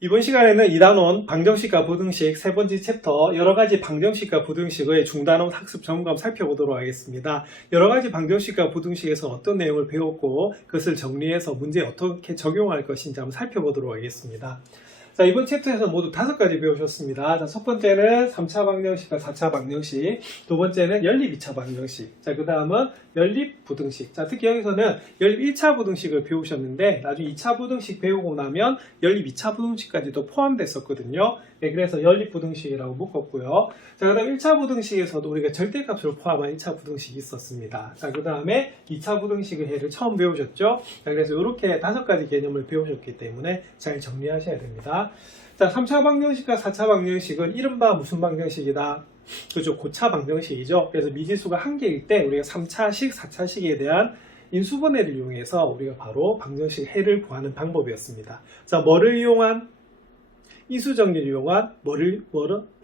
이번 시간에는 2단원 방정식과 부등식 세 번째 챕터 여러가지 방정식과 부등식의 중단원 학습 점검 살펴보도록 하겠습니다. 여러가지 방정식과 부등식에서 어떤 내용을 배웠고 그것을 정리해서 문제에 어떻게 적용할 것인지 한번 살펴보도록 하겠습니다. 자, 이번 챕터에서 모두 5가지 배우셨습니다. 자, 첫 번째는 3차 방정식과 4차 방정식, 두 번째는 연립 2차 방정식, 자, 그 다음은 연립 부등식. 자, 특히 여기서는 연립 1차 부등식을 배우셨는데 나중에 2차 부등식 배우고 나면 연립 2차 부등식까지도 포함됐었거든요. 네, 그래서 연립 부등식이라고 묶었고요. 자, 그 다음 1차 부등식에서도 우리가 절대값을 포함한 1차 부등식이 있었습니다. 자, 그 다음에 2차 부등식의 해를 처음 배우셨죠. 자, 그래서 이렇게 5가지 개념을 배우셨기 때문에 잘 정리하셔야 됩니다. 자, 3차 방정식과 4차 방정식은 이른바 무슨 방정식이다? 그죠? 고차 방정식이죠. 그래서 미지수가 1개일 때 우리가 3차식, 4차식에 대한 인수분해를 이용해서 우리가 바로 방정식 해를 구하는 방법이었습니다. 자, 뭐를 이용한? 인수정리를 이용한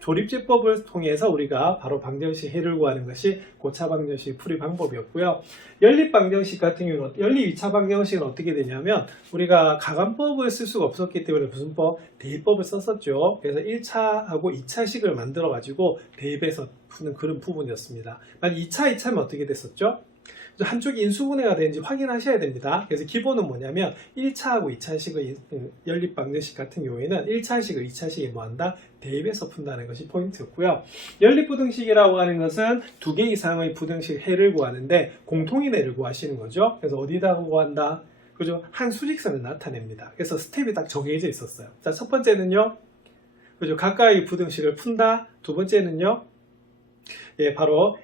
조립제법을 통해서 우리가 바로 방정식 해를 구하는 것이 고차 방정식 풀이 방법이었고요. 연립 방정식 같은 경우는 연립 2차 방정식은 어떻게 되냐면 우리가 가감법을 쓸 수가 없었기 때문에 무슨 법? 대입법을 썼었죠. 그래서 1차하고 2차식을 만들어 가지고 대입해서 푸는 그런 부분이었습니다. 만약 2차면 어떻게 됐었죠? 한쪽이 인수분해가 되는지 확인하셔야 됩니다. 그래서 기본은 뭐냐면 1차하고 2차식의 연립 방정식 같은 경우에는 1차식을 2차식에 뭐한다? 대입해서 푼다는 것이 포인트였고요. 연립 부등식이라고 하는 것은 2개 이상의 부등식 해를 구하는데 공통인 해를 구하시는 거죠. 그래서 어디다 구한다? 그죠? 한 수직선을 나타냅니다. 그래서 스텝이 딱 정해져 있었어요. 자, 첫 번째는요. 그죠? 가까이 부등식을 푼다. 두 번째는요. 예, 바로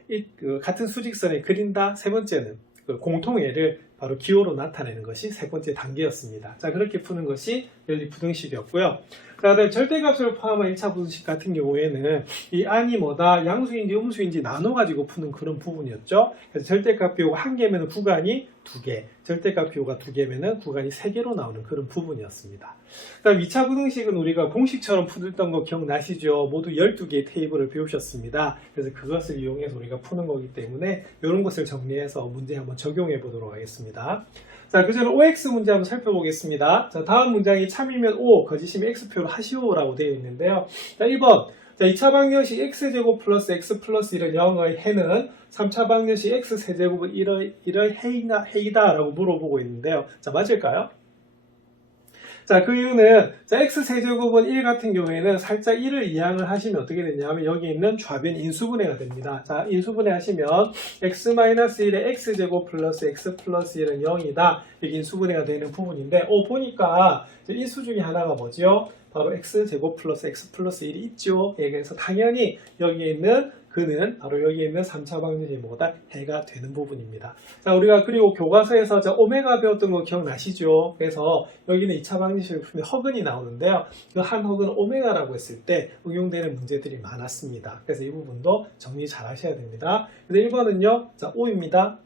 같은 수직선에 그린다. 세 번째는 공통해를 바로 기호로 나타내는 것이 세 번째 단계였습니다. 자, 그렇게 푸는 것이 연립 부등식이었고요. 자, 그다음에 절대값을 포함한 1차 부등식 같은 경우에는 이 안이 뭐다? 양수인지 음수인지 나눠가지고 푸는 그런 부분이었죠. 그래서 절대값 비호가 1개면 구간이 2개, 절대값 비호가 2개면 구간이 3개로 나오는 그런 부분이었습니다. 그다음 2차 부등식은 우리가 공식처럼 풀던 거 기억나시죠? 모두 12개의 테이블을 배우셨습니다. 그래서 그것을 이용해서 우리가 푸는 거기 때문에 이런 것을 정리해서 문제에 한번 적용해 보도록 하겠습니다. 자, 그 전에 OX 문제 한번 살펴보겠습니다. 자, 다음 문장이 참이면 O, 거짓이면 X표로 하시오라고 되어 있는데요. 자, 1번. 자, 2차 방정식 X제곱 플러스 X 플러스 1은 0의 해는 3차 방정식 X세제곱은 1의 해이다 라고 물어보고 있는데요. 자, 맞을까요? 자, 그 이유는 자, X세제곱은 1 같은 경우에는 살짝 1을 이항을 하시면 어떻게 되냐면 여기 있는 좌변 인수분해가 됩니다. 자, 인수분해 하시면 X-1의 X제곱 플러스 X 플러스 1은 0이다. 이게 인수분해가 되는 부분인데 보니까 인수 중에 하나가 뭐죠? 바로 X제곱 플러스 X 플러스 1이 있죠. 예, 그래서 당연히 여기에 있는 그는 바로 여기 있는 3차 방정식이 뭐다? 해가 되는 부분입니다. 자, 우리가 그리고 교과서에서 오메가 배웠던 거 기억나시죠? 그래서 여기는 2차 방정식을 풀면 허근이 나오는데요. 그 한 허근 오메가라고 했을 때 응용되는 문제들이 많았습니다. 그래서 이 부분도 정리 잘 하셔야 됩니다. 그래서 1번은요. 자, O입니다.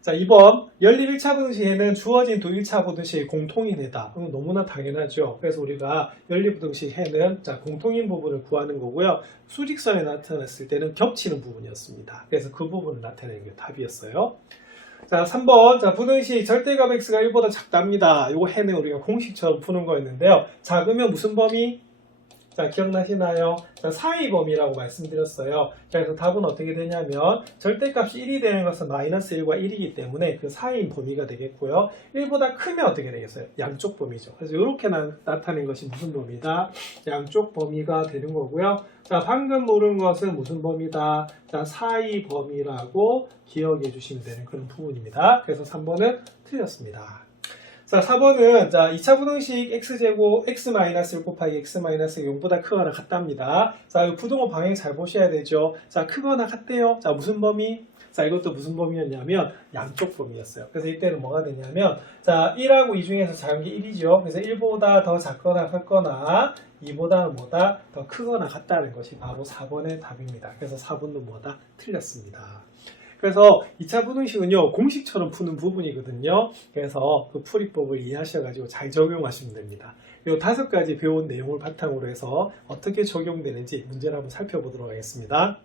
자, 2번 연립 1차 부등식에는 주어진 두 1차 부등식이 공통인 해다. 너무나 당연하죠. 그래서 우리가 연립 부등식 해는 자, 공통인 부분을 구하는 거고요. 수직선에 나타났을 때는 겹치는 부분이었습니다. 그래서 그 부분을 나타내는 게 답이었어요. 자, 3번. 자, 부등식 절대값 x가 1보다 작답니다. 요거 해는 우리가 공식처럼 푸는 거였는데요. 작으면 무슨 범위? 자, 기억나시나요? 자, 사이 범위라고 말씀드렸어요. 그래서 답은 어떻게 되냐면 절대값이 1이 되는 것은 마이너스 1과 1이기 때문에 그 사이인 범위가 되겠고요. 1보다 크면 어떻게 되겠어요? 양쪽 범위죠. 그래서 이렇게 나타낸 것이 무슨 범위다? 양쪽 범위가 되는 거고요. 자, 방금 모른 것은 무슨 범위다? 자, 사이 범위라고 기억해 주시면 되는 그런 부분입니다. 그래서 3번은 틀렸습니다. 자, 4번은 자, 2차 부등식 x제곱 x-1 곱하기 x-0보다 크거나 같답니다. 자, 이 부등호 방향 잘 보셔야 되죠. 자, 크거나 같대요. 자, 무슨 범위? 자, 이것도 무슨 범위였냐면 양쪽 범위였어요. 그래서 이때는 뭐가 되냐면 자, 1하고 2 중에서 작은 게 1이죠. 그래서 1보다 더 작거나 같거나 2보다는 뭐다? 더 크거나 같다는 것이 바로 4번의 답입니다. 그래서 4번도 뭐다? 틀렸습니다. 그래서 2차 부등식은요, 공식처럼 푸는 부분이거든요. 그래서 그 풀이법을 이해하셔가지고 잘 적용하시면 됩니다. 이 5가지 배운 내용을 바탕으로 해서 어떻게 적용되는지 문제를 한번 살펴보도록 하겠습니다.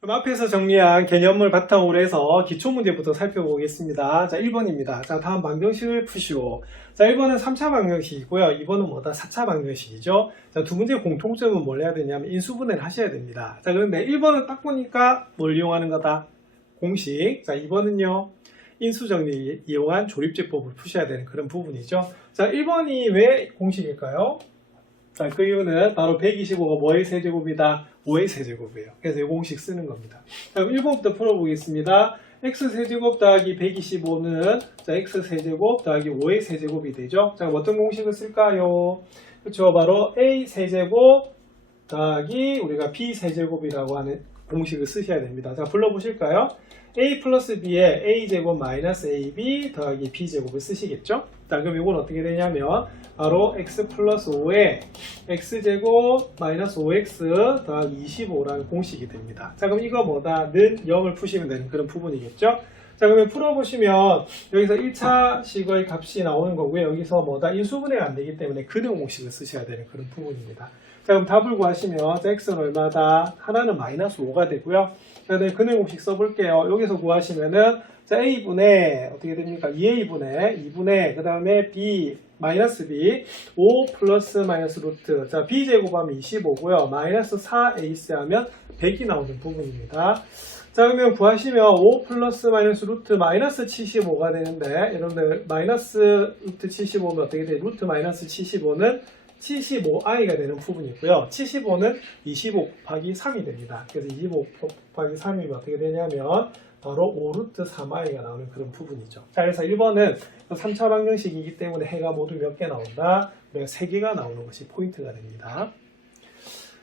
그럼 앞에서 정리한 개념을 바탕으로 해서 기초문제부터 살펴보겠습니다. 자, 1번입니다. 자, 다음 방정식을 푸시오. 자, 1번은 3차 방정식이고요. 2번은 뭐다? 4차 방정식이죠. 자, 두 문제의 공통점은 뭘 해야 되냐면 인수분해를 하셔야 됩니다. 자, 그런데 1번은 딱 보니까 뭘 이용하는 거다? 공식. 자, 2번은요. 인수정리 이용한 조립제법을 푸셔야 되는 그런 부분이죠. 자, 1번이 왜 공식일까요? 자, 그 이유는 바로 125가 뭐의 세제곱이다? 5의 세제곱이에요. 그래서 이 공식 쓰는 겁니다. 자, 그럼 1번부터 풀어보겠습니다. x세제곱 더하기 125는 자, x세제곱 더하기 5의 세제곱이 되죠. 자, 어떤 공식을 쓸까요? 그렇죠. 바로 a세제곱 더하기 우리가 b세제곱이라고 하는 공식을 쓰셔야 됩니다. 자, 불러보실까요? a 플러스 b에 a제곱 마이너스 ab 더하기 b제곱을 쓰시겠죠? 자, 그럼 이건 어떻게 되냐면 바로 x 플러스 5에 x제곱 마이너스 5x 더하기 25라는 공식이 됩니다. 자, 그럼 이거 뭐다? 는 0을 푸시면 되는 그런 부분이겠죠? 자, 그러면 풀어보시면 여기서 1차 식의 값이 나오는 거고요. 여기서 뭐다? 인수분해가 안 되기 때문에 근의 공식을 쓰셔야 되는 그런 부분입니다. 자, 그럼 답을 구하시면 자, x는 얼마다? 하나는 마이너스 5가 되고요. 자, 네, 근의 공식 써볼게요. 여기서 구하시면은 자, a분의 어떻게 됩니까? 2분의 그 다음에 b 마이너스 b 5 플러스 마이너스 루트. 자, b 제곱하면 25고요. 마이너스 4ac 하면 100이 나오는 부분입니다. 자, 그러면 구하시면 5 플러스 마이너스 루트 마이너스 75가 되는데 여러분들 마이너스 루트 75는 어떻게 돼요? 루트 마이너스 75는 75i가 되는 부분이고요. 75는 25 곱하기 3이 됩니다. 그래서 25 곱하기 3이면 어떻게 되냐면 바로 5루트 3i가 나오는 그런 부분이죠. 자, 그래서 1번은 3차 방정식이기 때문에 해가 모두 몇 개 나온다? 3개가 나오는 것이 포인트가 됩니다.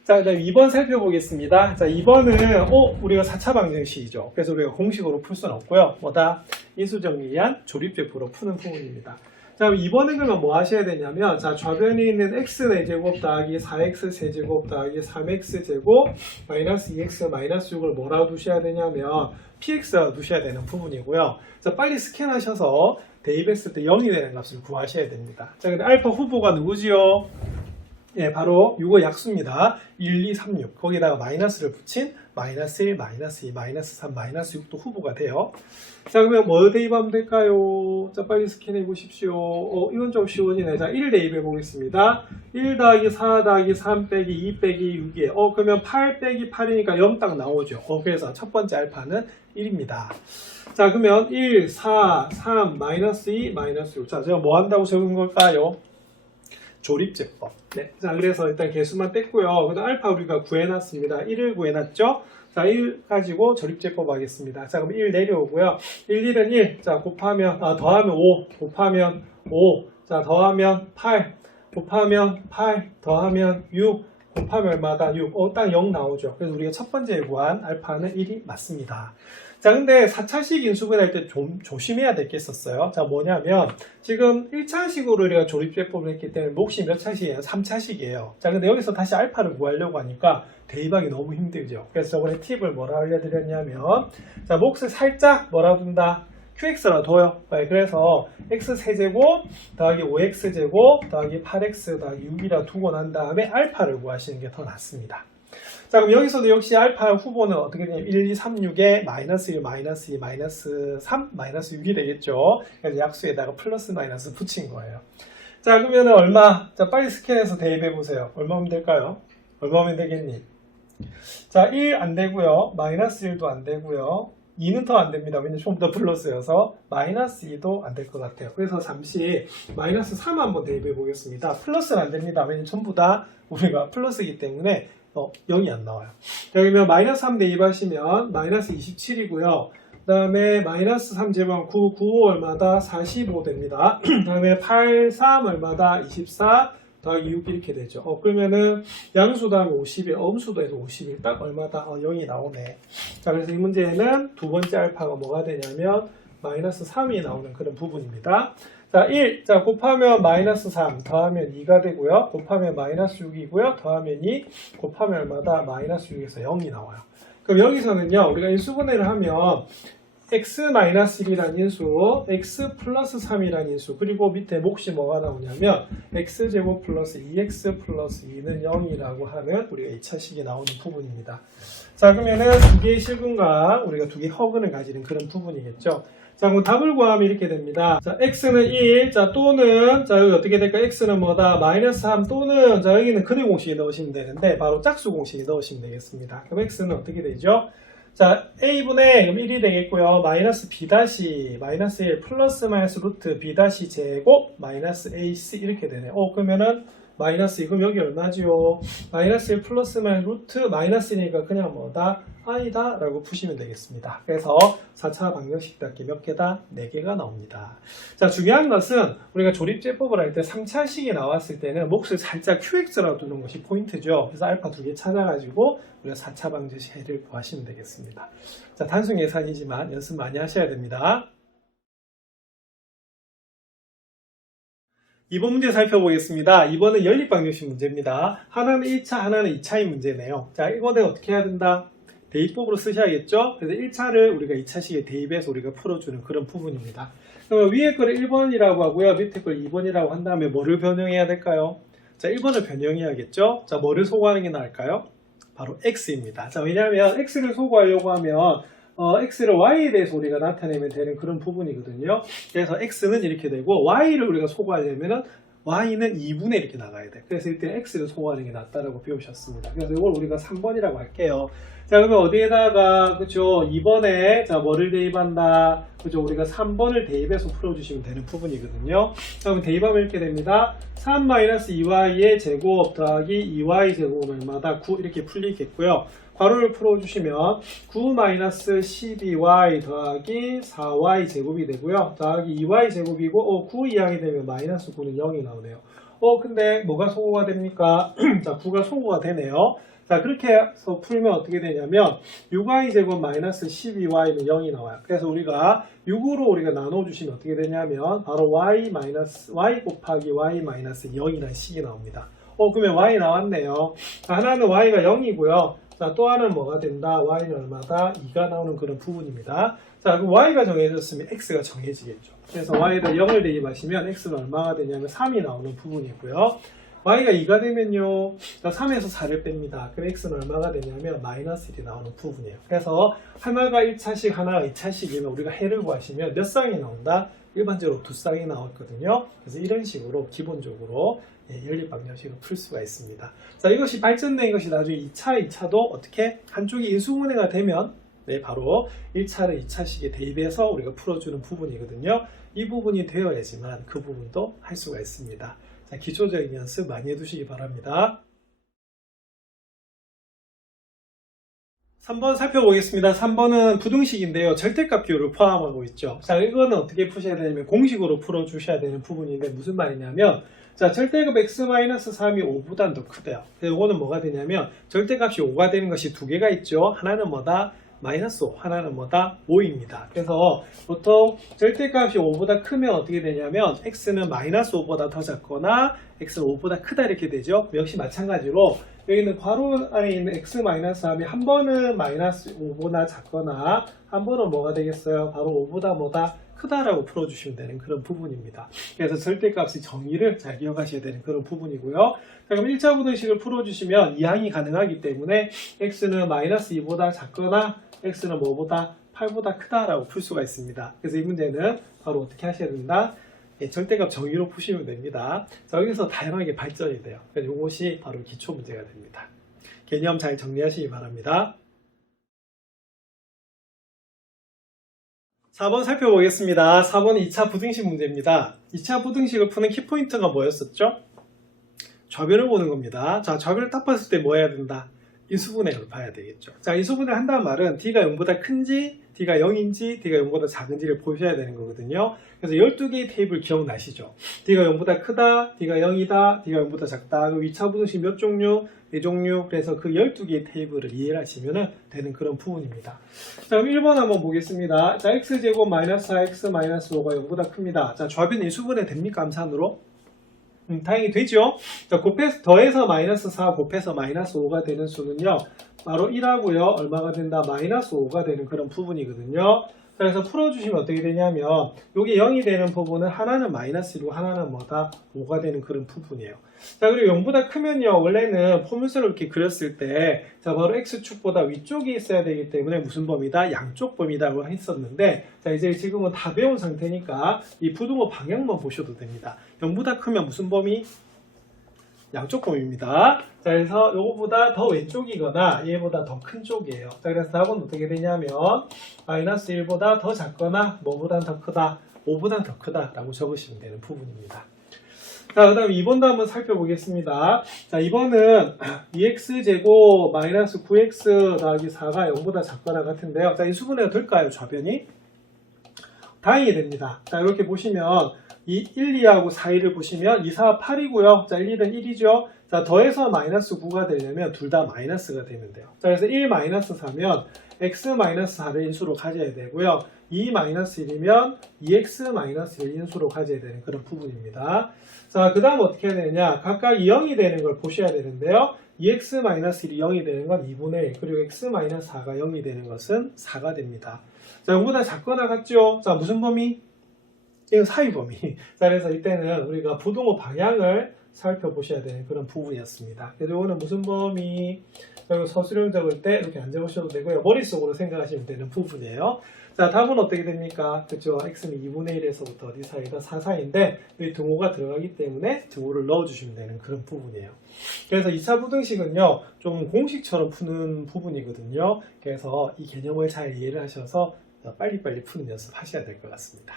자, 그다음 2번 살펴보겠습니다. 자, 2번은 우리가 4차 방정식이죠. 그래서 우리가 공식으로 풀 수는 없고요. 뭐다? 인수정리한 조립제표로 푸는 부분입니다. 자, 그럼 2번은 그러면 뭐 하셔야 되냐면 자, 좌변에 있는 x4제곱 더하기 4x4제곱 더하기 3x제곱 마이너스 2x 마이너스 6을 뭐라고 두셔야 되냐면 px라고 두셔야 되는 부분이고요. 자, 빨리 스캔하셔서 대입했을 때 0이 되는 값을 구하셔야 됩니다. 자, 근데 알파 후보가 누구지요? 예, 바로 이거 약수입니다. 1, 2, 3, 6. 거기다가 마이너스를 붙인 마이너스 1, 마이너스 2, 마이너스 3, 마이너스 6도 후보가 돼요. 자, 그러면 뭐 대입하면 될까요? 자, 빨리 스캔해 보십시오. 이건 좀 쉬워지네. 자, 1 대입해 보겠습니다. 1 더하기 4 더하기 3 빼기 2 빼기 6이에요. 그러면 8 빼기 8이니까 0 딱 나오죠. 그래서 첫 번째 알파는 1입니다. 자, 그러면 1, 4, 3, 마이너스 2, 마이너스 6. 자, 제가 뭐 한다고 적은 걸까요? 조립제법. 네. 자, 그래서 일단 개수만 뗐고요. 그다음 알파 우리가 구해놨습니다. 1을 구해놨죠? 자, 1 가지고 조립제법 하겠습니다. 자, 그럼 1 내려오고요. 1, 1은 1. 자, 곱하면, 더하면 5. 곱하면 5. 자, 더하면 8. 곱하면 8. 더하면 6. 곱하면 얼마다? 6. 딱 0 나오죠. 그래서 우리가 첫 번째 구한 알파는 1이 맞습니다. 자, 근데 4차식 인수분해할 때 좀 조심해야 될 게 있었어요. 자, 뭐냐면 지금 1차식으로 우리가 조립제법을 했기 때문에 몫이 몇 차식이에요? 3차식이에요. 자, 근데 여기서 다시 알파를 구하려고 하니까 대입하기 너무 힘들죠. 그래서 저번에 팁을 뭐라 알려드렸냐면 자, 몫을 살짝 뭐라 둔다? qx라 둬요. 네, 그래서 x세제곱 더하기 5x제곱 더하기 8x 더하기 6이라 두고 난 다음에 알파를 구하시는 게 더 낫습니다. 자, 그럼 여기서도 역시 알파 후보는 어떻게 되냐면 1, 2, 3, 6에 마이너스 1, 마이너스 2, 마이너스 3, 마이너스 6이 되겠죠. 그래서 약수에다가 플러스 마이너스 붙인 거예요. 자, 그러면 얼마? 자, 빨리 스캔해서 대입해 보세요. 얼마면 될까요? 얼마면 되겠니? 자, 1 안 되고요. 마이너스 1도 안 되고요. 2는 더 안 됩니다. 왜냐면 좀 더 플러스여서 마이너스 2도 안 될 것 같아요. 그래서 잠시 마이너스 3 한번 대입해 보겠습니다. 플러스는 안 됩니다. 왜냐면 전부 다 우리가 플러스이기 때문에 0이 안 나와요. 자, 그러면 마이너스 3 대입하시면 마이너스 27이고요. 그 다음에 마이너스 3 제곱 9, 95 얼마다? 45 됩니다. 그 다음에 8, 3 얼마다? 24 더하기 6 이렇게 되죠. 그러면은 양수 다음에 51, 음수도 해서 51 딱 얼마다? 0이 나오네. 자, 그래서 이 문제에는 두 번째 알파가 뭐가 되냐면 마이너스 3이 나오는 그런 부분입니다. 자, 1. 자, 곱하면 마이너스 3, 더하면 2가 되고요. 곱하면 마이너스 6이고요. 더하면 2, 곱하면 얼마다? 마이너스 6에서 0이 나와요. 그럼 여기서는요, 우리가 인수분해를 하면 x-1이라는 인수, x 플러스 3이라는 인수, 그리고 밑에 몫이 뭐가 나오냐면 x제곱 플러스 2x 플러스 2는 0이라고 하는 우리가 2차식이 나오는 부분입니다. 자, 그러면은 두 개의 실근과 우리가 두 개의 허근을 가지는 그런 부분이겠죠. 자, 그럼 답을 구하면 이렇게 됩니다. 자, x는 1, 자, 또는, 자, 여기 어떻게 될까? x는 뭐다? 마이너스 3 또는, 자, 여기는 근의 공식이 넣으시면 되는데, 바로 짝수 공식이 넣으시면 되겠습니다. 그럼 x는 어떻게 되죠? 자, a분의 1이 되겠고요. 마이너스 b 다시, 마이너스 1 플러스 마이너스 루트 b 다시 제곱 마이너스 ac 이렇게 되네요. 그러면은 마이너스 2, 그럼 여기 얼마지요? 마이너스 1 플러스 마이너스 루트 마이너스니까 그냥 뭐다? i다 라고 푸시면 되겠습니다. 그래서 4차 방정식답게 몇 개다? 4개가 나옵니다. 자, 중요한 것은 우리가 조립제법을 할 때 3차식이 나왔을 때는 몫을 살짝 qx라고 두는 것이 포인트죠. 그래서 알파 2개 찾아가지고 우리가 4차 방정식 해를 구하시면 되겠습니다. 자, 단순 계산이지만 연습 많이 하셔야 됩니다. 2번 문제 살펴보겠습니다. 2번은 연립방정식 문제입니다. 하나는 1차, 하나는 2차인 문제네요. 자, 이거는 어떻게 해야 된다? 대입법으로 쓰셔야겠죠? 그래서 1차를 우리가 2차식에 대입해서 우리가 풀어주는 그런 부분입니다. 그러면 위에 거를 1번이라고 하고요. 밑에 걸 2번이라고 한 다음에 뭐를 변형해야 될까요? 자, 1번을 변형해야겠죠? 자, 뭐를 소구하는 게 나을까요? 바로 x입니다. 자, 왜냐하면 x를 소구하려고 하면 x를 y에 대해서 우리가 나타내면 되는 그런 부분이거든요. 그래서 x는 이렇게 되고 y를 우리가 소구하려면은 y는 2분의 이렇게 나가야 돼. 그래서 이때 x를 소구하는 게 낫다라고 배우셨습니다. 그래서 이걸 우리가 3번이라고 할게요. 자, 그러면 어디에다가 그죠? 2번에 자, 뭐를 대입한다? 그죠? 우리가 3번을 대입해서 풀어주시면 되는 부분이거든요. 자, 그럼 대입하면 이렇게 됩니다. 3-2y의 제곱 더하기 2y 제곱은 얼마다? 9 이렇게 풀리겠고요. 괄호를 풀어주시면 9-12y 더하기 4y 제곱이 되고요. 더하기 2y 제곱이고 9 이하게 되면 마이너스 9는 0이 나오네요. 근데 뭐가 소구가 됩니까? 자, 9가 소구가 되네요. 자, 그렇게 해서 풀면 어떻게 되냐면 6y 제곱 마이너스 12y는 0이 나와요. 그래서 우리가 6으로 우리가 나눠주시면 어떻게 되냐면 바로 y 곱하기 y 마이너스 0이라는 식이 나옵니다. 그러면 y 나왔네요. 자, 하나는 y가 0이고요. 자, 또 하나는 뭐가 된다? y는 얼마다? 2가 나오는 그런 부분입니다. 자, 그럼 y가 정해졌으면 x가 정해지겠죠. 그래서 y에다 0을 대입하시면 x는 얼마가 되냐면 3이 나오는 부분이고요. y가 2가 되면요. 자, 3에서 4를 뺍니다. 그럼 x는 얼마가 되냐면 마이너스 1이 나오는 부분이에요. 그래서 하나가 1차식, 하나가 2차식이면 우리가 해를 구하시면 몇 쌍이 나온다? 일반적으로 2쌍이 나왔거든요. 그래서 이런 식으로 기본적으로 연립방정식을 풀 수가 있습니다. 자, 이것이 발전된 것이 나중에 2차도 어떻게 한쪽이 인수분해가 되면 바로 1차를 2차식에 대입해서 우리가 풀어주는 부분이거든요. 이 부분이 되어야지만 그 부분도 할 수가 있습니다. 자, 기초적인 연습 많이 해두시기 바랍니다. 3번 살펴보겠습니다. 3번은 부등식인데요. 절대값 기호를 포함하고 있죠. 자, 이거는 어떻게 푸셔야 되냐면 공식으로 풀어주셔야 되는 부분인데 무슨 말이냐면 자, 절대값 x-3이 5보다 더 크대요. 이거는 뭐가 되냐면 절대값이 5가 되는 것이 두 개가 있죠. 하나는 뭐다? 마이너스 5, 하나는 뭐다? 5입니다. 그래서 보통 절대값이 5보다 크면 어떻게 되냐면 x는 마이너스 5보다 더 작거나 x는 5보다 크다 이렇게 되죠. 역시 마찬가지로 여기는 괄호 안에 있는 x-3이 한 번은 마이너스 5보다 작거나 한 번은 뭐가 되겠어요? 바로 5보다 뭐다? 크다라고 풀어주시면 되는 그런 부분입니다. 그래서 절대값의 정의를 잘 기억하셔야 되는 그런 부분이고요. 자, 그럼 1차 부등식을 풀어주시면 이항이 가능하기 때문에 x는 마이너스 2보다 작거나 x는 뭐보다 8보다 크다라고 풀 수가 있습니다. 그래서 이 문제는 바로 어떻게 하셔야 된다? 절대값 정의로 푸시면 됩니다. 자, 여기서 다양하게 발전이 돼요. 그래서 이것이 바로 기초 문제가 됩니다. 개념 잘 정리하시기 바랍니다. 4번 살펴보겠습니다. 4번은 2차 부등식 문제입니다. 2차 부등식을 푸는 키포인트가 뭐였었죠? 좌변을 보는 겁니다. 자, 좌변을 딱 봤을 때 뭐 해야 된다? 인수분해를 봐야 되겠죠. 자, 인수분해를 한다는 말은 D가 0보다 큰지, D가 0인지, D가 0보다 작은지를 보셔야 되는 거거든요. 그래서 12개의 테이블 기억나시죠? D가 0보다 크다, D가 0이다, D가 0보다 작다. 그럼 2차 부등식 몇 종류? 4종류. 그래서 그 12개의 테이블을 이해하시면 되는 그런 부분입니다. 자, 그럼 1번 한번 보겠습니다. 자, x제곱 마이너스 4x 마이너스 5가 0보다 큽니다. 자, 좌변 인수분해 됩니까? 암산으로? 다행히 되죠. 자, 더해서 마이너스 4 곱해서 마이너스 5가 되는 수는요 바로 1하고요 얼마가 된다? 마이너스 5가 되는 그런 부분이거든요. 그래서 풀어주시면 어떻게 되냐면 이게 0이 되는 부분은 하나는 마이너스 1이고 하나는 뭐다? 5가 되는 그런 부분이에요. 자, 그리고 0보다 크면요, 원래는 포물선을 이렇게 그렸을 때, 자, 바로 x축보다 위쪽이 있어야 되기 때문에 무슨 범위다? 양쪽 범위다라고 했었는데, 자, 이제 지금은 다 배운 상태니까 이 부등호 방향만 보셔도 됩니다. 0보다 크면 무슨 범위? 양쪽 범위입니다. 자, 그래서 요거보다 더 왼쪽이거나 얘보다 더 큰 쪽이에요. 자, 그래서 답은 어떻게 되냐면 마이너스 1보다 더 작거나 뭐보다 더 크다, 5보다 더 크다 라고 적으시면 되는 부분입니다. 자, 그 다음 2번도 한번 살펴보겠습니다. 자, 2번은 2x제곱 마이너스 9x 더하기 4가 0보다 작거나 같은데요. 자, 이 수분해가 될까요? 좌변이? 다행히 됩니다. 자, 이렇게 보시면 1, 2하고 4, 1을 보시면 2, 4, 8이고요. 자, 1, 1은 1이죠. 자, 더해서 마이너스 9가 되려면 둘 다 마이너스가 되면 돼요. 자, 그래서 1 마이너스 4면 x 마이너스 4를 인수로 가져야 되고요. 2 마이너스 1이면 2x 마이너스 1 인수로 가져야 되는 그런 부분입니다. 자, 그 다음 어떻게 해야 되느냐. 각각 0이 되는 걸 보셔야 되는데요. 2x 마이너스 1이 0이 되는 건 2분의 1, 그리고 x 마이너스 4가 0이 되는 것은 4가 됩니다. 자, 0보다 작거나 같죠? 자, 무슨 범위? 이건 사이 범위. 자, 그래서 이때는 우리가 부등호 방향을 살펴보셔야 되는 그런 부분이었습니다. 그래서 이거는 무슨 범위? 그리고 서술형 적을 때 이렇게 안 적으셔도 되고요. 머릿속으로 생각하시면 되는 부분이에요. 자, 답은 어떻게 됩니까? 그죠? x는 2분의 1에서부터 어디 사이다? 4 사이인데 여기 등호가 들어가기 때문에 등호를 넣어주시면 되는 그런 부분이에요. 그래서 2차 부등식은요, 좀 공식처럼 푸는 부분이거든요. 그래서 이 개념을 잘 이해를 하셔서 빨리빨리 푸는 연습 하셔야 될 것 같습니다.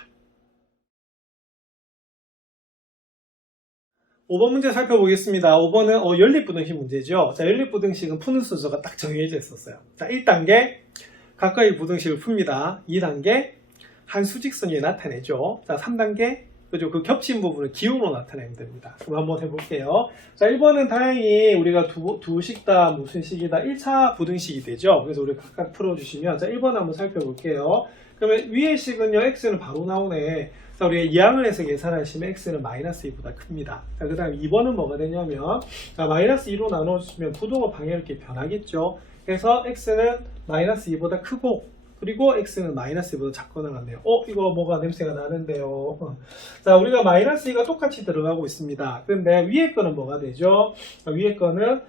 5번 문제 살펴보겠습니다. 5번은 연립부등식 문제죠. 자, 연립부등식은 푸는 순서가 딱 정해져 있었어요. 자, 1단계 가까이 부등식을 풉니다. 2단계 한 수직선이 나타내죠. 자, 3단계 그죠? 그 겹친 부분을 기호로 나타내면 됩니다. 그럼 한번 해볼게요. 자, 1번은 다행히 우리가 두 식 다 무슨 식이다? 1차 부등식이 되죠. 그래서 우리 각각 풀어주시면, 자, 1번 한번 살펴볼게요. 그러면 위의 식은요, x는 바로 나오네. 자, 우리가 2항을 해서 계산하시면 x는 마이너스 2보다 큽니다. 자, 그 다음 2번은 뭐가 되냐면, 자, 마이너스 2로 나눠주시면 부등호 방향이 이렇게 변하겠죠. 그래서 x는 마이너스 2보다 크고, 그리고 x는 마이너스 2보다 작거나 같네요. 이거 뭐가 냄새가 나는데요. 자, 우리가 마이너스 2가 똑같이 들어가고 있습니다. 그런데 위에 거는 뭐가 되죠? 자, 위에 거는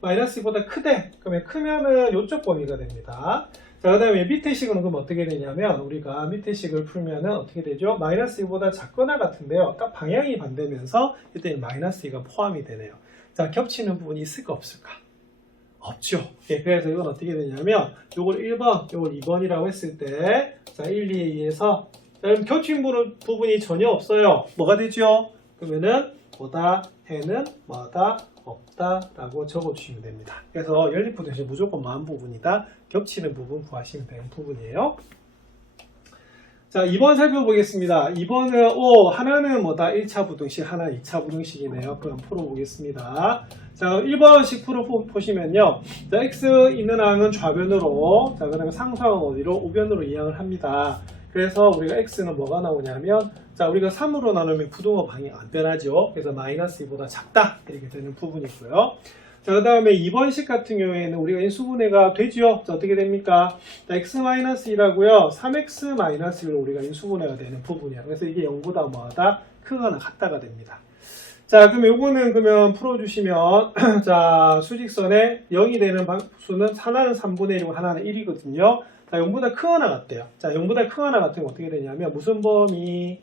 마이너스 2보다 크대. 그러면 크면은 이쪽 범위가 됩니다. 자, 그 다음에 밑에 식은 그럼 어떻게 되냐면, 우리가 밑에 식을 풀면은 어떻게 되죠? 마이너스 2보다 작거나 같은데요. 딱 방향이 반대면서 이때 마이너스 2가 포함이 되네요. 자, 겹치는 부분이 있을까 없을까? 없죠. 예, 그래서 이건 어떻게 되냐면, 요걸 1번, 요걸 2번이라고 했을 때, 자, 1, 2에 의해서, 자, 그럼 겹친 부분이 전혀 없어요. 뭐가 되죠? 그러면은, 보다, 해는 뭐다, 없다 라고 적어주시면 됩니다. 그래서 연립부등식 무조건 마음 부분이다. 겹치는 부분 구하시면 되는 부분이에요. 자, 2번 살펴보겠습니다. 2번은 하나는 뭐다? 1차 부등식, 하나 2차 부등식이네요. 그럼 풀어보겠습니다. 자, 1번씩 풀어보시면요. 자, x 있는 항은 좌변으로, 자, 그 다음에 상수항은 어디로? 우변으로 이항을 합니다. 그래서 우리가 x는 뭐가 나오냐면, 자, 우리가 3으로 나누면 부등호 방향 안 변하죠. 그래서 마이너스 2보다 작다. 이렇게 되는 부분이고요. 자, 그 다음에 2번식 같은 경우에는 우리가 인수분해가 되죠. 자, 어떻게 됩니까? 자, x-2라고요. 3x-1로 우리가 인수분해가 되는 부분이에요. 그래서 이게 0보다 뭐하다? 크거나 같다가 됩니다. 자, 그럼 요거는 그러면 풀어주시면, 자, 수직선에 0이 되는 수는 하나는 3분의 1이고 하나는 1이거든요. 자, 0보다 크거나 같대요. 자, 0보다 크거나 같으면 어떻게 되냐면, 무슨 범위?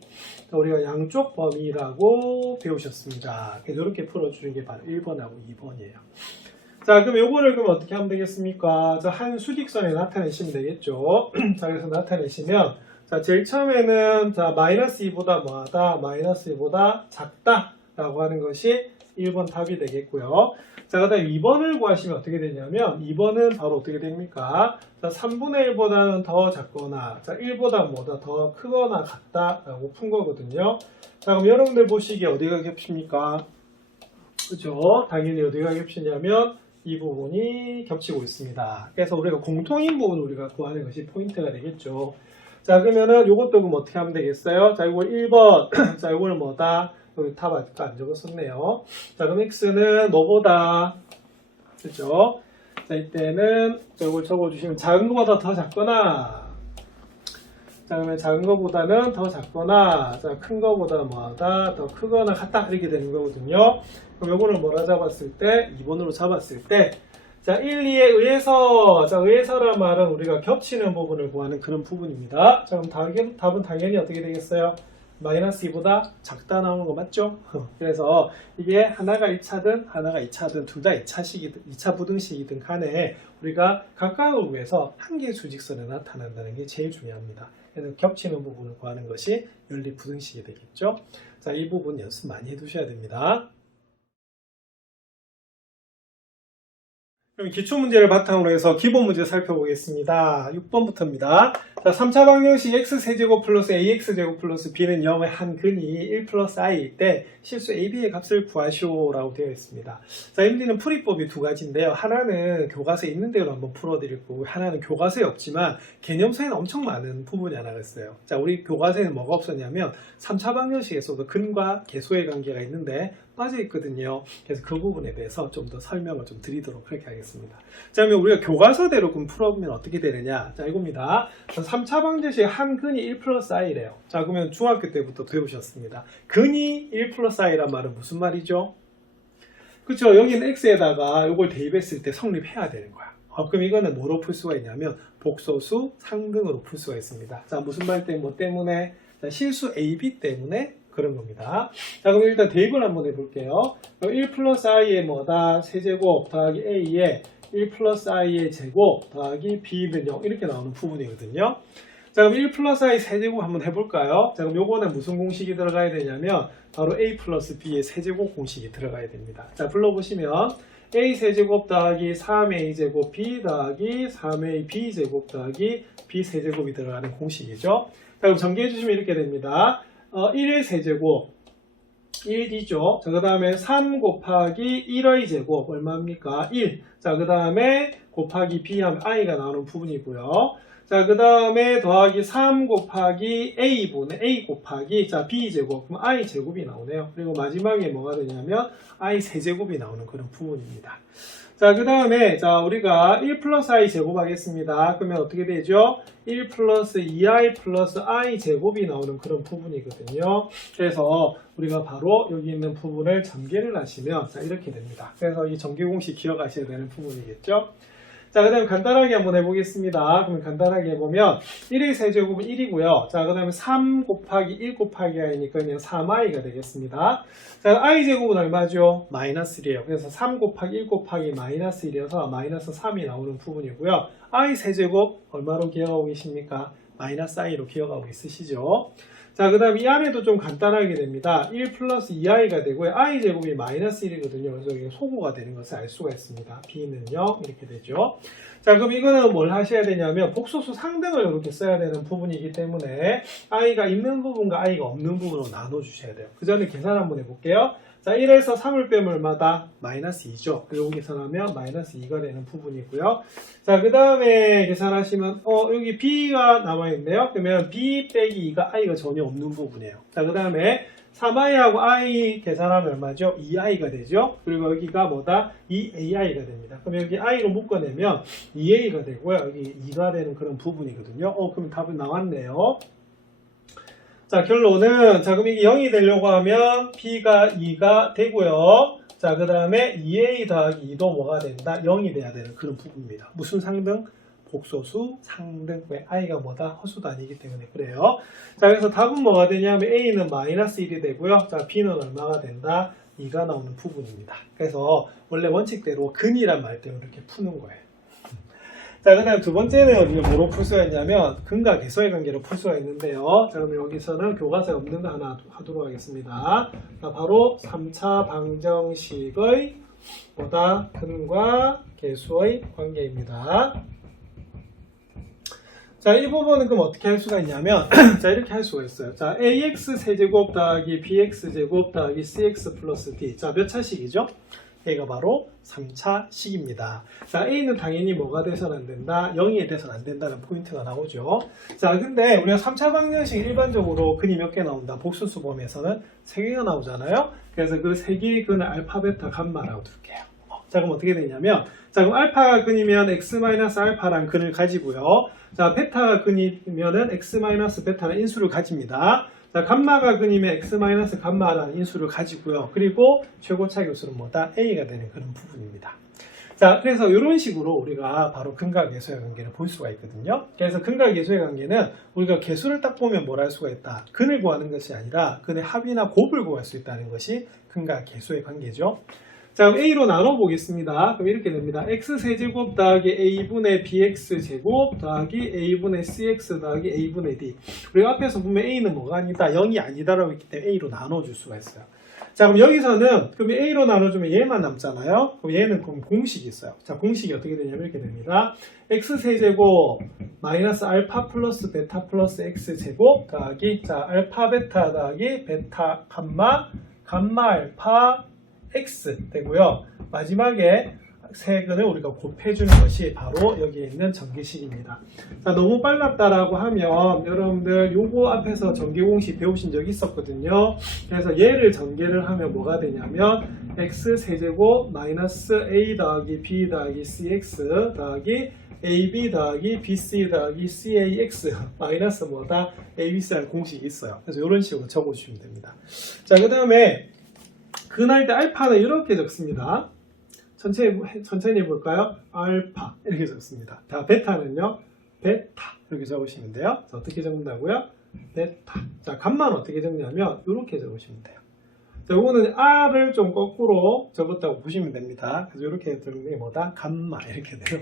우리가 양쪽 범위라고 배우셨습니다. 그래서 이렇게 풀어주는 게 바로 1번하고 2번이에요. 자, 그럼 요거를 그럼 어떻게 하면 되겠습니까? 자, 한 수직선에 나타내시면 되겠죠. 자, 그래서 나타내시면, 자, 제일 처음에는, 자, 마이너스 2보다 뭐하다? 마이너스 2보다 작다. 라고 하는 것이 1번 답이 되겠고요. 자, 그 다음에 2번을 구하시면 어떻게 되냐면 2번은 바로 어떻게 됩니까? 자, 3분의 1보다는 더 작거나, 자, 1보다 뭐다 더 크거나 같다 라고 푼 거거든요. 자, 그럼 여러분들 보시기에 어디가 겹칩니까? 그죠? 당연히 어디가 겹치냐면 이 부분이 겹치고 있습니다. 그래서 우리가 공통인 부분을 우리가 구하는 것이 포인트가 되겠죠. 자, 그러면은 요것도 그럼 어떻게 하면 되겠어요? 자, 이걸 1번. 자, 이거는 뭐다? 여기 탑 아직 안 적었었네요. 자, 그럼 x는 뭐보다, 그죠? 자, 이때는 이걸 적어주시면 작은 것보다 더 작거나, 자, 그러면 작은 거보다는 더 작거나, 자, 큰 거보다 뭐다, 더 크거나 같다, 이렇게 되는 거거든요. 그럼 요거를 뭐라 잡았을 때, 2번으로 잡았을 때, 자, 1, 2에 의해서, 자, 의해서란 말은 우리가 겹치는 부분을 구하는 그런 부분입니다. 자, 그럼 답은 당연히 어떻게 되겠어요? 마이너스 2보다 작다 나오는 거 맞죠? 그래서 이게 하나가 1차든 하나가 2차든 둘 다 2차 부등식이든 간에 우리가 각각을 위해서 한 개의 수직선에 나타난다는 게 제일 중요합니다. 그래서 겹치는 부분을 구하는 것이 연립 부등식이 되겠죠? 자, 이 부분 연습 많이 해두셔야 됩니다. 그럼 기초문제를 바탕으로 해서 기본문제 살펴보겠습니다. 6번부터입니다. 자, 3차 방정식 x세제곱 플러스 ax제곱 플러스 b는 0의 한 근이 1 플러스 i일 때 실수 ab의 값을 구하시오라고 되어 있습니다. 자, MD는 풀이법이 두 가지인데요. 하나는 교과서에 있는 대로 한번 풀어드릴 거고, 하나는 교과서에 없지만 개념서에는 엄청 많은 부분이 하나가 있어요. 자, 우리 교과서에는 뭐가 없었냐면 3차 방정식에서도 근과 계수의 관계가 있는데 빠져 있거든요. 그래서 그 부분에 대해서 좀 더 설명을 좀 드리도록 그렇게 하겠습니다. 자, 그러면 우리가 교과서대로 그럼 풀어보면 어떻게 되느냐? 자, 이겁니다. 3차 방정식 한 근이 1 플러스 i래요. 자, 그러면 중학교 때부터 배우셨습니다. 근이 1 플러스 i란 말은 무슨 말이죠? 그쵸? 여기는 x에다가 이걸 대입했을 때 성립해야 되는 거야. 그럼 이거는 뭐로 풀 수가 있냐면 복소수 상등으로 풀 수가 있습니다. 자, 무슨 말 때문에, 뭐 때문에? 자, 실수 AB 때문에 그런 겁니다. 자, 그럼 일단 대입을 한번 해볼게요. 1 플러스 i의 뭐다? 세제곱 더하기 a의 1 플러스 i의 제곱 더하기 b는 0 이렇게 나오는 부분이거든요. 자, 그럼 1 플러스 i 세제곱 한번 해볼까요? 자, 그럼 요거는 무슨 공식이 들어가야 되냐면 바로 a 플러스 b의 세제곱 공식이 들어가야 됩니다. 자, 불러보시면 a 세제곱 더하기 3a 제곱 b 더하기 3a b 제곱 더하기 b 세제곱이 들어가는 공식이죠. 자, 그럼 전개해 주시면 이렇게 됩니다. 1의 세제곱 1이죠. 자, 그 다음에 3 곱하기 1의 제곱 얼마입니까? 1. 자, 그 다음에 곱하기 b 하면 i가 나오는 부분이고요. 자, 그 다음에 더하기 3 곱하기 a분의 a 곱하기 자 b 제곱 그럼 i 제곱이 나오네요. 그리고 마지막에 뭐가 되냐면 i 세제곱이 나오는 그런 부분입니다. 자, 그 다음에 자 우리가 1 플러스 i 제곱 하겠습니다. 그러면 어떻게 되죠? 1 플러스 2i 플러스 i 제곱이 나오는 그런 부분이거든요. 그래서 우리가 바로 여기 있는 부분을 전개를 하시면 자 이렇게 됩니다. 그래서 이 전개 공식 기억하셔야 되는 부분이겠죠. 자, 그 다음에 간단하게 한번 해보겠습니다. 그러면 간단하게 해보면 1의 세제곱은 1이고요. 자, 그 다음에 3 곱하기 1 곱하기 i니까 그냥 3i가 되겠습니다. 자, i 제곱은 얼마죠? 마이너스 1이에요. 그래서 3 곱하기 1 곱하기 마이너스 1이어서 마이너스 3이 나오는 부분이고요. i 세제곱 얼마로 기억하고 계십니까? 마이너스 i로 기억하고 있으시죠? 자, 그 다음에 이 안에도 좀 간단하게 됩니다. 1 플러스 2i가 되고요. i 제곱이 마이너스 1이거든요. 그래서 이게 소구가 되는 것을 알 수가 있습니다. b는 0 이렇게 되죠. 자, 그럼 이거는 뭘 하셔야 되냐면 복소수 상등을 이렇게 써야 되는 부분이기 때문에 i가 있는 부분과 i가 없는 부분으로 나눠주셔야 돼요. 그 전에 계산 한번 해볼게요. 자, 1에서 3을 빼면 얼마다? 마이너스 2죠. 그리고 계산하면 마이너스 2가 되는 부분이고요. 자, 그 다음에 계산하시면 여기 b가 남아있네요. 그러면 b 빼기 2가 i가 전혀 없는 부분이에요. 자, 그 다음에 3i하고 i 계산하면 얼마죠? 2i가 되죠. 그리고 여기가 뭐다? 2ai가 됩니다. 그럼 여기 i로 묶어내면 2a가 되고요. 여기 2가 되는 그런 부분이거든요. 그럼 답은 나왔네요. 자, 결론은 자 그럼 이게 0이 되려고 하면 b가 2가 되고요. 자, 그 다음에 2a 더하기 2도 뭐가 된다? 0이 돼야 되는 그런 부분입니다. 무슨 상등? 복소수 상등. 왜? i가 뭐다? 허수도 아니기 때문에 그래요. 자, 그래서 답은 뭐가 되냐면 a는 마이너스 1이 되고요. 자, b는 얼마가 된다? 2가 나오는 부분입니다. 그래서 원래 원칙대로 근이란 말 때문에 이렇게 푸는 거예요. 자, 그 다음 두 번째는 뭐로 풀 수가 있냐면 근과 계수의 관계로 풀 수가 있는데요. 자, 그럼 여기서는 교과서에 없는 거 하나 하도록 하겠습니다. 자, 바로 3차 방정식의 뭐다? 근과 계수의 관계입니다. 자, 이 부분은 그럼 어떻게 할 수가 있냐면 자, 이렇게 할 수가 있어요. 자, ax 세제곱 더하기 bx 제곱 더하기 cx 플러스 d. 자, 몇 차식이죠? A가 바로 3차 식입니다. 자, A는 당연히 뭐가 돼서는 안 된다? 0이 돼서는 안 된다는 포인트가 나오죠. 자, 근데 우리가 3차 방정식 일반적으로 근이 몇 개 나온다? 복수수 범위에서는 3개가 나오잖아요. 그래서 그 3개의 근을 알파, 베타, 감마라고 둘게요. 자, 그럼 어떻게 되냐면, 자, 그럼 알파가 근이면 x-알파란 근을 가지고요. 자, 베타가 근이면은 x-베타라는 인수를 가집니다. 자, 감마가 근이면 x-감마라는 인수를 가지고요. 그리고 최고 차이교수는 뭐다? a가 되는 그런 부분입니다. 자, 그래서 이런 식으로 우리가 바로 근과 계수의 관계를 볼 수가 있거든요. 그래서 근과 계수의 관계는 우리가 계수를 딱 보면 뭘 할 수가 있다. 근을 구하는 것이 아니라 근의 합이나 곱을 구할 수 있다는 것이 근과 계수의 관계죠. 자, 그럼 a로 나눠 보겠습니다. 그럼 이렇게 됩니다. x세제곱 더하기 a분의 bx제곱 더하기 a분의 cx 더하기 a분의 d. 우리가 앞에서 보면 a는 뭐가 아니다? 0이 아니다라고 했기 때문에 a로 나눠줄 수가 있어요. 자, 그럼 여기서는 그럼 a로 나눠주면 얘만 남잖아요. 그럼 얘는 그럼 공식이 있어요. 자, 공식이 어떻게 되냐면 이렇게 됩니다. x세제곱 마이너스 알파 플러스 베타 플러스 x제곱 더하기 자 알파 베타 더하기 베타 감마 감마 알파 x 되고요. 마지막에 세근을 우리가 곱해주는 것이 바로 여기에 있는 전개식입니다. 자, 너무 빨랐다라고 하면 여러분들 요거 앞에서 전개공식 배우신 적 있었거든요. 그래서 얘를 전개를 하면 뭐가 되냐면 x세제곱 마이너스 a 더하기 b 더하기 cx 더하기 ab 더하기 bc 더하기 cax 마이너스 뭐다? abc라는 공식이 있어요. 그래서 이런 식으로 적어주시면 됩니다. 자, 그 다음에 근할 때 알파는 이렇게 적습니다. 천천히 해볼까요? 알파 이렇게 적습니다. 자, 베타는요? 베타 이렇게 적으시면 돼요. 자, 어떻게 적는다고요? 베타. 자, 감마는 어떻게 적냐면 이렇게 적으시면 돼요. 자, 이거는 R을 좀 거꾸로 적었다고 보시면 됩니다. 그래서 이렇게 적는 게 뭐다? 감마 이렇게 돼요.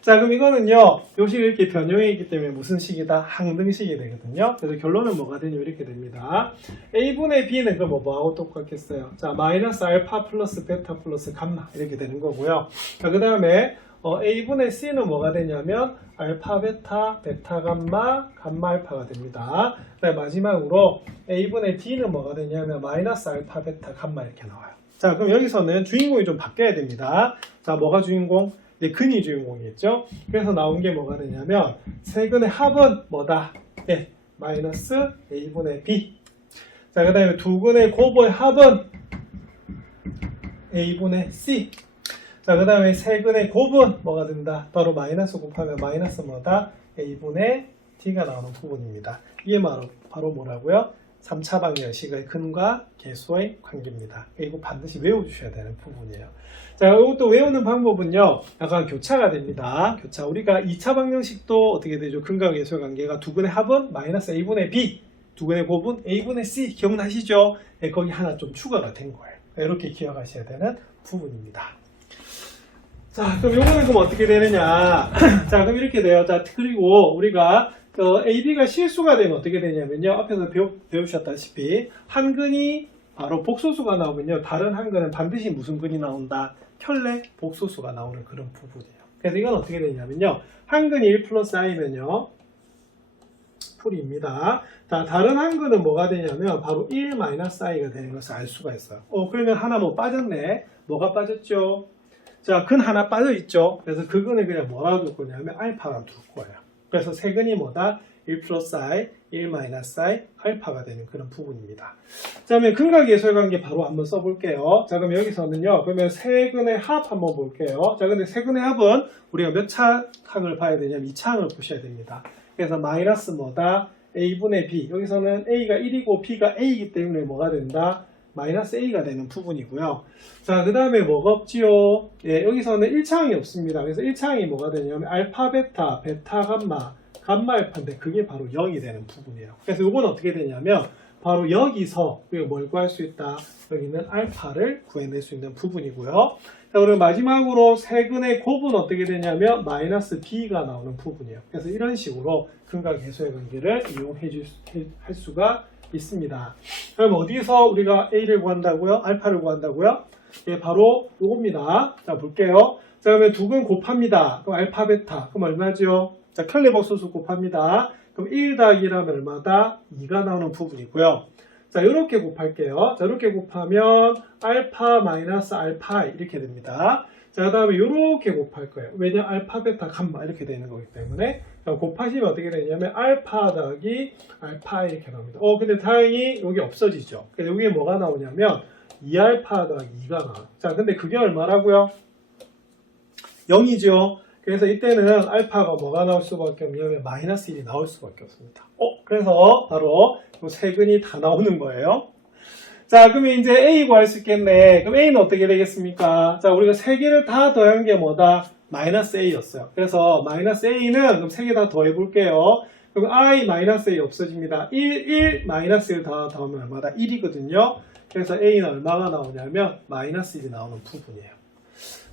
자, 그럼 이거는요, 요식이 이렇게 변형해 있기 때문에 무슨 식이다? 항등식이 되거든요. 그래서 결론은 뭐가 되냐면 이렇게 됩니다. a분의 b는 그럼 뭐하고 똑같겠어요? 자, 마이너스 알파 플러스 베타 플러스 감마 이렇게 되는 거고요. 자, 그 다음에 a분의 c는 뭐가 되냐면 알파 베타 베타 감마 감마 알파가 됩니다. 그다음에 마지막으로 a분의 d는 뭐가 되냐면 마이너스 알파 베타 감마 이렇게 나와요. 자, 그럼 여기서는 주인공이 좀 바뀌어야 됩니다. 자, 뭐가 주인공? 이제 근이 주인공이겠죠. 그래서 나온 게 뭐가 되냐면 세근의 합은 뭐다? 네, 마이너스 a분의 b. 자, 그 다음에 두 근의 곱의 합은 a분의 c. 자, 그 다음에 세 근의 곱은 뭐가 된다? 바로 마이너스 곱하면 마이너스 뭐다? a분의 t가 나오는 부분입니다. 이게 바로 뭐라고요? 3차 방정식의 근과 계수의 관계입니다. 이거 반드시 외워주셔야 되는 부분이에요. 자, 이것도 외우는 방법은요, 약간 교차가 됩니다. 교차. 우리가 2차 방정식도 어떻게 되죠? 근과 계수의 관계가 두 근의 합은 마이너스 a분의 b, 두 근의 곱은 a분의 c. 기억나시죠? 네, 거기 하나 좀 추가가 된 거예요. 이렇게 기억하셔야 되는 부분입니다. 자, 그럼 요거는 그럼 어떻게 되느냐. 자, 그럼 이렇게 돼요. 자, 그리고 우리가 AB가 실수가 되면 어떻게 되냐면요. 앞에서 배우셨다시피 한 근이 바로 복소수가 나오면요. 다른 한 근은 반드시 무슨 근이 나온다? 켤레 복소수가 나오는 그런 부분이에요. 그래서 이건 어떻게 되냐면요. 한 근이 1 플러스 i면요. 풀이입니다. 자, 다른 한 근은 뭐가 되냐면 바로 1 마이너스 i가 되는 것을 알 수가 있어요. 그러면 하나 뭐 빠졌네. 뭐가 빠졌죠? 자, 근 하나 빠져있죠. 그래서 그 근을 그냥 뭐라고 둘 거냐면 알파라고 둘 거예요. 그래서 세 근이 뭐다? 1 플러스 i, 1 마이너스 i, 알파가 되는 그런 부분입니다. 자, 그러면 근과 계수의 관계 바로 한번 써볼게요. 자, 그럼 여기서는요. 그러면 세 근의 합 한번 볼게요. 자, 근데 세 근의 합은 우리가 몇 차 항을 봐야 되냐면 2차 항을 보셔야 됩니다. 그래서 마이너스 뭐다? a분의 b. 여기서는 a가 1이고 b가 a이기 때문에 뭐가 된다? 마이너스 a가 되는 부분이고요. 자, 그 다음에 뭐가 없지요? 예, 여기서는 1차항이 없습니다. 그래서 1차항이 뭐가 되냐면 알파, 베타, 베타, 감마, 감마 알파인데 그게 바로 0이 되는 부분이에요. 그래서 이건 어떻게 되냐면 바로 여기서 우리가 뭘 구할 수 있다? 여기는 알파를 구해낼 수 있는 부분이고요. 자, 그리고 마지막으로 세근의 곱은 어떻게 되냐면 마이너스 b가 나오는 부분이에요. 그래서 이런 식으로 근과 계수의 관계를 할 수가 있습니다. 그럼 어디서 우리가 a를 구한다고요? 알파를 구한다고요? 예, 바로 요겁니다. 자, 볼게요. 자, 그러면 두 근 곱합니다. 그럼 알파, 베타. 그럼 얼마죠? 자, 켤레복소수 곱합니다. 그럼 1 더하기 1하면 얼마다? 2가 나오는 부분이고요. 자, 이렇게 곱할게요. 자, 이렇게 곱하면 알파 마이너스 알파 이렇게 됩니다. 자, 그 다음에 이렇게 곱할 거예요. 왜냐? 알파, 베타, 감마 이렇게 되는 거기 때문에 곱하시면 어떻게 되냐면 알파 더하기 알파 이렇게 나옵니다. 근데 다행히 여기 없어지죠. 그래서 여기에 뭐가 나오냐면 2알파 더하기 2가 나와요. 자, 근데 그게 얼마라고요? 0이죠. 그래서 이때는 알파가 뭐가 나올 수밖에 없냐면 마이너스 1이 나올 수밖에 없습니다. 그래서 바로 이 세근이 다 나오는 거예요. 자, 그러면 이제 A 구할 수 있겠네. 그럼 A는 어떻게 되겠습니까? 자, 우리가 세 개를 다 더한 게 뭐다? 마이너스 A였어요. 그래서 마이너스 A는 그럼 세 개 다 더해 볼게요. 그럼 I 마이너스 A 없어집니다. 1 마이너스 1 다 더하면 얼마다? 1이거든요. 그래서 A는 얼마가 나오냐면 마이너스 1이 나오는 부분이에요.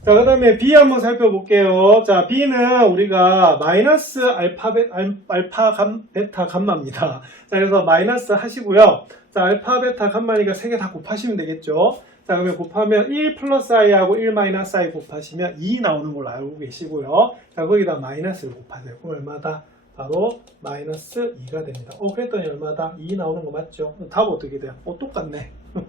자, 그 다음에 B 한번 살펴볼게요. 자, B는 우리가 마이너스 알파, 베타, 감마입니다. 자, 그래서 마이너스 하시고요. 자, 알파, 베타, 감마니까 3개 다 곱하시면 되겠죠. 자, 그러면 곱하면 1 플러스 i하고 1 마이너스 i 곱하시면 2 나오는 걸로 알고 계시고요. 자, 거기다 마이너스를 곱하세요. 그럼 얼마다? 바로 마이너스 2가 됩니다. 그랬더니 얼마다? 2 나오는 거 맞죠? 답 어떻게 돼요? 똑같네. 자,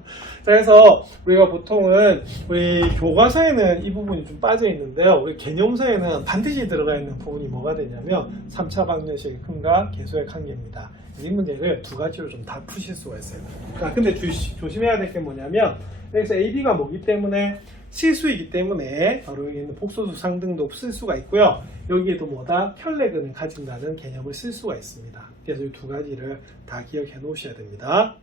그래서 우리가 보통은 우리 교과서에는 이 부분이 좀 빠져 있는데요. 우리 개념서에는 반드시 들어가 있는 부분이 뭐가 되냐면 3차 방정식의 근과 계수의 관계입니다. 이 문제를 두 가지로 좀 다 푸실 수가 있어요. 자, 근데 조심해야 될 게 뭐냐면 여기서 AB가 뭐기 때문에 실수이기 때문에 바로 여기 있는 복소수 상등도 쓸 수가 있고요. 여기에도 뭐다? 편례근을 가진다는 개념을 쓸 수가 있습니다. 그래서 이 두 가지를 다 기억해 놓으셔야 됩니다.